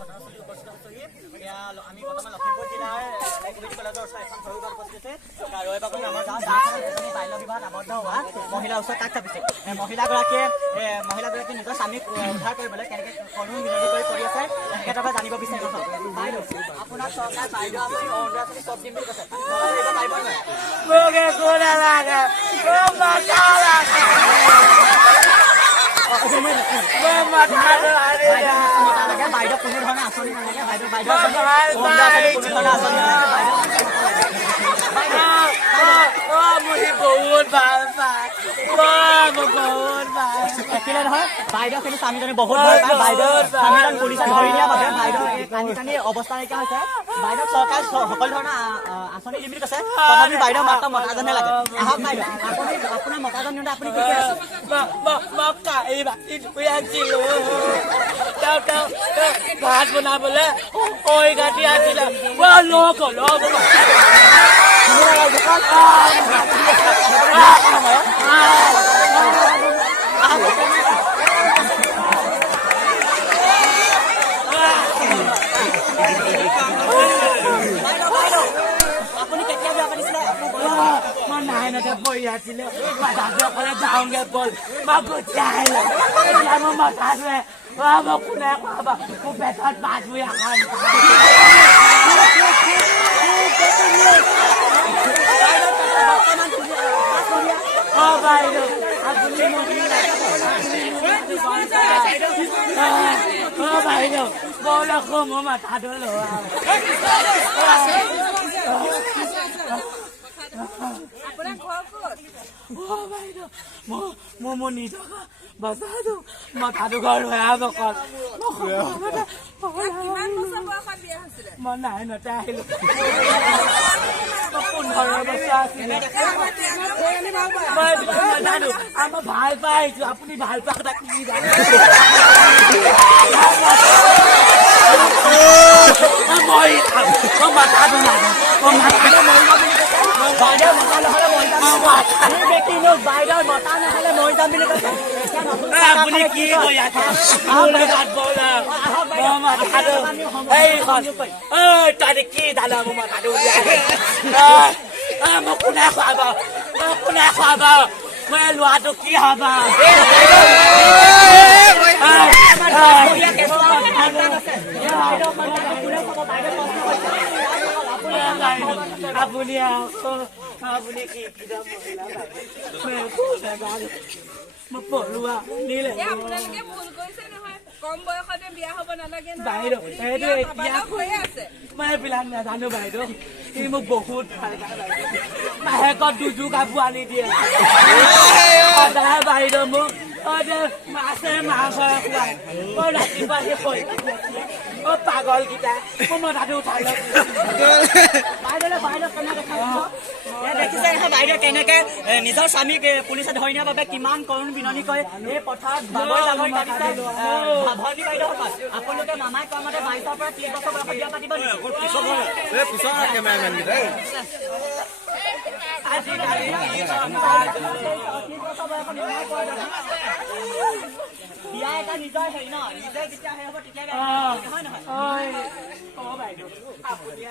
ঘটনাস্থলী উপস্থিত হৈছোহি। এয়া আমি বৰ্তমান লখিমপুৰ জিলাৰ কমিটি কলেজৰ ওচৰত এখন সৰু গাঁৱত উপস্থিত আছে। ৰয়বাগুৰি নামৰ গাঁও যাৰখনত এজনী বাল্য বিবাহত আবদ্ধ হোৱা মহিলাৰ ওচৰত কাষ চাপিছে। মহিলাগৰাকীয়ে নিজৰ স্বামীক উদ্ধাৰ কৰিবলৈ কেনেকৈ কৰ্ম মিনতি কৰি আছে তেখেতৰ পৰা জানিব বিচাৰিব। বাইদেউ আপোনাক চৰকাৰ বাইদেউ আপুনি অৰুণোদয় আঁচনি চব দিম বুলি কৈছে, পাৰিব নহয়? বাইদেউ কোনো ধৰণৰ আঁচনি নালাগে, বাইদেউ বহুত ভাল পায়, দেখিলে নহয় বাইদেউ কিন্তু স্বামীজনী বহুত ভাল পায়। বাইদেউ স্বামীজন পুলিচে ধৰি দিয়াৰ বাবে বাইদেউ কান্দি কান্দি অৱস্থা নাইকিয়া হৈছে। বাইদেউ চৰকাৰে সকলো ধৰণৰ আঁচনি দিম বুলি কৈছে, তথাপি বাইদেউ মাত্ৰ মতাজনহে লাগে। আহক বাইদেউ আপুনি আপোনাৰ মতাজন দিওঁতে আপুনি কি ভাত বনাবলে কাটি আছিলে আপুনি কেতিয়া বিয়া পাতিছিলে? মই নাইনতে পঢ়ি আছিলো, দাদাসকলে যাওঁগে বল মই গুচি আহিলো। এতিয়া মোৰ মতাটোৱে মোক কোনে খুৱাব, মোৰ পেটত মাছবোৰ এখন বাইদেউ আপুনি বাইদেউ বৰ ৰাখো মোৰ মাথাটো লোৱা বাইদেউ মোৰ নিজক বচাটো মাথাটো ঘৰ অকল মই নাইনতে আহিলো, 15 বছৰ আছিলে। মই জানো আমাৰ ভাল পাই আহিছো, আপুনি ভাল পোৱা কথা কি জানে? মাথাটো লাগে বাইদেউ মতা নহলে মই বাইদেউ মতা নহলে মই যাম বুলি কৈছে। আপুনি কি কৈ আছে? তই কি জানো মোৰ মাথাটো মোক কোনে খুৱাব, কোনে খুৱাব? মই লোৱাটো কি হব? আপুনি আপুনি কি মই পঢ়োৱা নিলে কম বয়সতে বিয়া হব নালাগে বাইদেউ। সেইটো এতিয়া মই এইবিলাক নাজানো বাইদেউ, সি মোক বহুত ভাল পায় বাইদেউ। মাহেকত 2 কাপোৰ আনি দিয়ে সদায় বাইদেউ। মোক মাছে মাংসৰে খুৱাই মই ৰাতিপুৱা পাগল কেইটা মোৰ মাথাটো উঠাই লওক। দেখিছে বাইদেউ কেনেকে নিজৰ স্বামীক পুলিচে ধৰি নিয়াৰ বাবে কিমান কৰুণ বিননি কৰে। এই পথাৰত ভনী বাইদেউসকল আপোনালোকে মামাই কোৱা মতে 22ৰ পৰা 30 বছৰ বয়সত বিয়া পাতিব নেকি? বিয়া এটা নিজৰ হেৰি ন, নিজে যেতিয়া হেৰি হ'ব তেতিয়া হয় নহয়? বাইদেউ আপুনি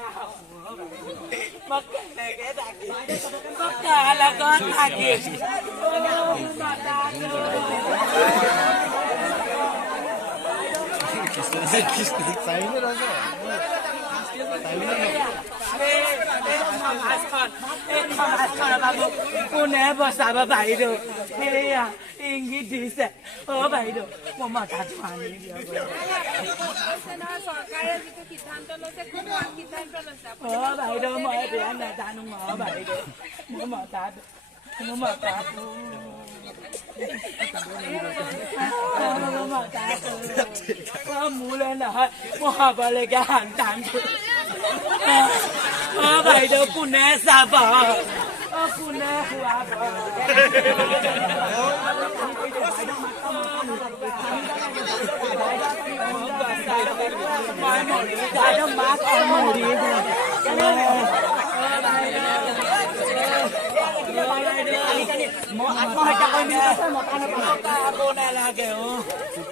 কোনে বচাব বাইদেউ? সেয়া ইংগিত দিছে। বাইদেউ মই মাথাটো আনি দিয়া বাইদেউ। মই বেয়া নাজানো বাইদেউ, মোৰ মাথাটো মোলে নহয় মই হবলগীয়া সন্তানটো বাইদেউ কোনে চাব, কোনে খুৱাব? মই মৰি যাওঁ, মাক মৰি যাওঁ। মই আত্মহত্যা কৰিম বুলি কৈছে, মতা নাপাওঁ। পাব নালাগে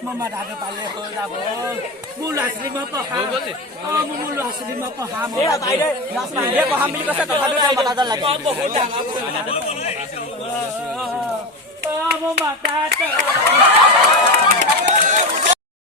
মই মাথাটো পালে হৈ যাব মোৰ ল'ৰা ছোৱালী মই পঢ়াম মোৰ ল'ৰা ছোৱালী মই পঢ়াম এই বাইদেউ ল'ৰা-ছোৱালী নিজে পঢ়াম বুলি কৈছে, তথাপিও তেওঁ মতা যেন লাগিছে। বহুত ডাঙৰ মোৰ মাথা